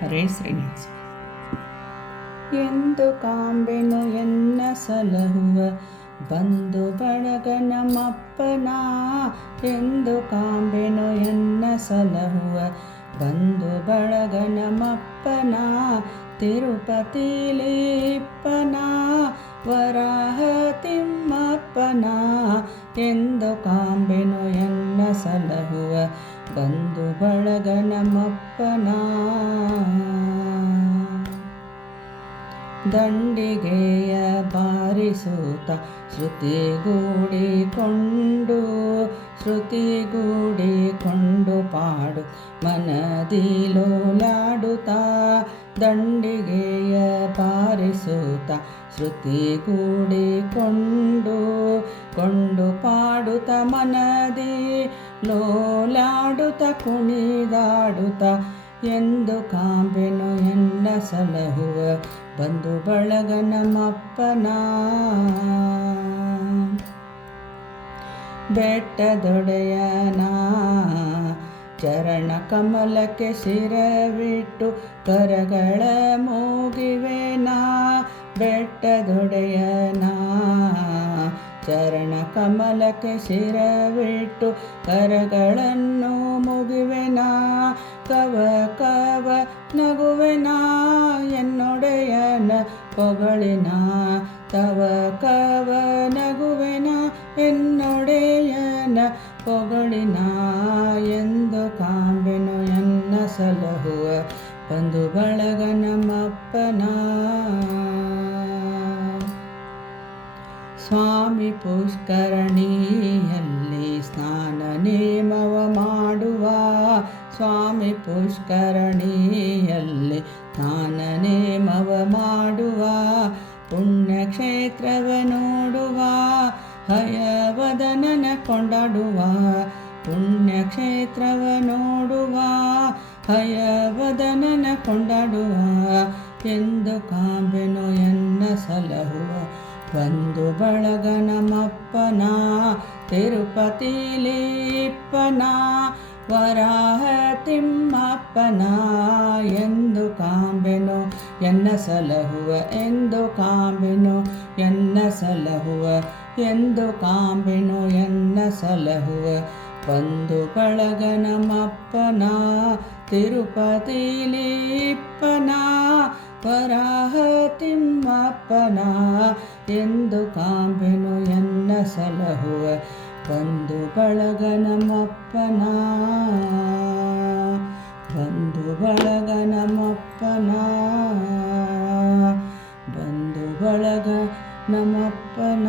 ಹರೇ ಶ್ರೀನಿವಾಸ. ಎಂದು ಕಾಂಬೆನು ಎನ್ನ ಸಲಹುವ ಬಂಧು ಬಳಗ ನಮ್ಮಪ್ಪನ, ಎಂದು ಕಾಂಬೆನು ಎನ್ನ ಸಲಹುವ ಬಂಧು ಬಳಗ ನಮ್ಮಪ್ಪನ, ತಿರುಪತಿಲಿ ಇಪ್ಪನ ವರಾಹ ತಿಮ್ಮಪ್ಪನ, ಎಂದು ಕಾಂಬೆನು ಎನ್ನ ಸಲಹುವ ಬಂಧು ಬಳಗ ನಮ್ಮಪ್ಪನ. ದಂಡಿಗೆಯ ಬಾರಿಸುತ್ತ ಶ್ರುತಿಗೂಡಿಕೊಂಡು ಪಾಡು ಮನದಿಲೋಲಾಡುತ್ತ, ದಂಡಿಗೆಯ ಬಾರಿಸುತ್ತ ಶ್ರುತಿಗೂಡಿಕೊಂಡು ಪಾಡುತ್ತ ಮನದಿ ಲೋಲಾಡುತ್ತ ಕುಣಿದಾಡುತ್ತ, ಎಂದು ಕಾಂಬೆನು ಎನ್ನ ಸಲಹುವ ಬಂಧು ಬಳಗ ನಮ್ಮಪ್ಪನ. ಬೆಟ್ಟದೊಡೆಯನ ಚರಣ ಕಮಲಕ್ಕೆ ಶಿರವಿಟ್ಟು ಕರಗಳ ಮೂಗಿವೆನಾ, ಬೆಟ್ಟದೊಡೆಯನ ಚರಣ ಕಮಲಕ್ಕೆ ಶಿರವಿಟ್ಟು ಕರಗಳನ್ನು ಮುಗಿವೆನಾ, ಕವ ಕವ ನಗುವೆನಾ ಎನ್ನೊಡೆಯನ ಪೊಗಳಿನ, ತವ ಕವ ನಗುವೆನ ಎನ್ನೊಡೆಯನ ಪೊಗಳಿನ, ಎಂದು ಕಾಂಬೆನು ಎನ್ನ ಸಲಹುವ ಬಂಧು ಬಳಗ ನಮ್ಮಪ್ಪನ. ಸ್ವಾಮಿ ಪುಷ್ಕರಣಿಯಲ್ಲಿ ಸ್ನಾನ ನೇಮವ ಮಾಡುವ, ಸ್ವಾಮಿ ಪುಷ್ಕರಣಿಯಲ್ಲಿ ಸ್ನಾನ ನೇಮವ ಮಾಡುವ, ಪುಣ್ಯಕ್ಷೇತ್ರವ ನೋಡುವ ಹಯವದನನ ಕೊಂಡಾಡುವ, ಪುಣ್ಯಕ್ಷೇತ್ರವ ನೋಡುವ ಹಯವದನನ ಕೊಂಡಾಡುವ, ಎಂದು ಕಾಂಬೆನು ಎನ್ನ ಸಲಹುವ ಬಂಧು ಬಳಗ ನಮ್ಮಪ್ಪನ, ತಿರುಪತಿಲಿ ಇಪ್ಪನ ವರಾಹ ತಿಮ್ಮಪ್ಪನ, ಎಂದು ಕಾಂಬೆನು ಎನ್ನ ಸಲಹುವ, ಎಂದು ಕಾಂಬೆನು ಎನ್ನ ಸಲಹುವ, ಎಂದು ಕಾಂಬೆನು ಎನ್ನ ಸಲಹುವ ಬಂಧು ಬಳಗ ನಮ್ಮಪ್ಪನ, ತಿರುಪತಿಲಿ ಇಪ್ಪನ ವರಾಹ ತಿಮ್ಮಪ್ಪನ, ಎಂದು ಕಾಂಬೆನು ಎನ್ನ ಸಲಹುವ ಬಂಧು ಬಳಗ ನಮ್ಮಪ್ಪನ, ಬಂಧು ಬಳಗ ನಮ್ಮಪ್ಪನ, ಬಂಧು ಬಳಗ ನಮ್ಮಪ್ಪನ.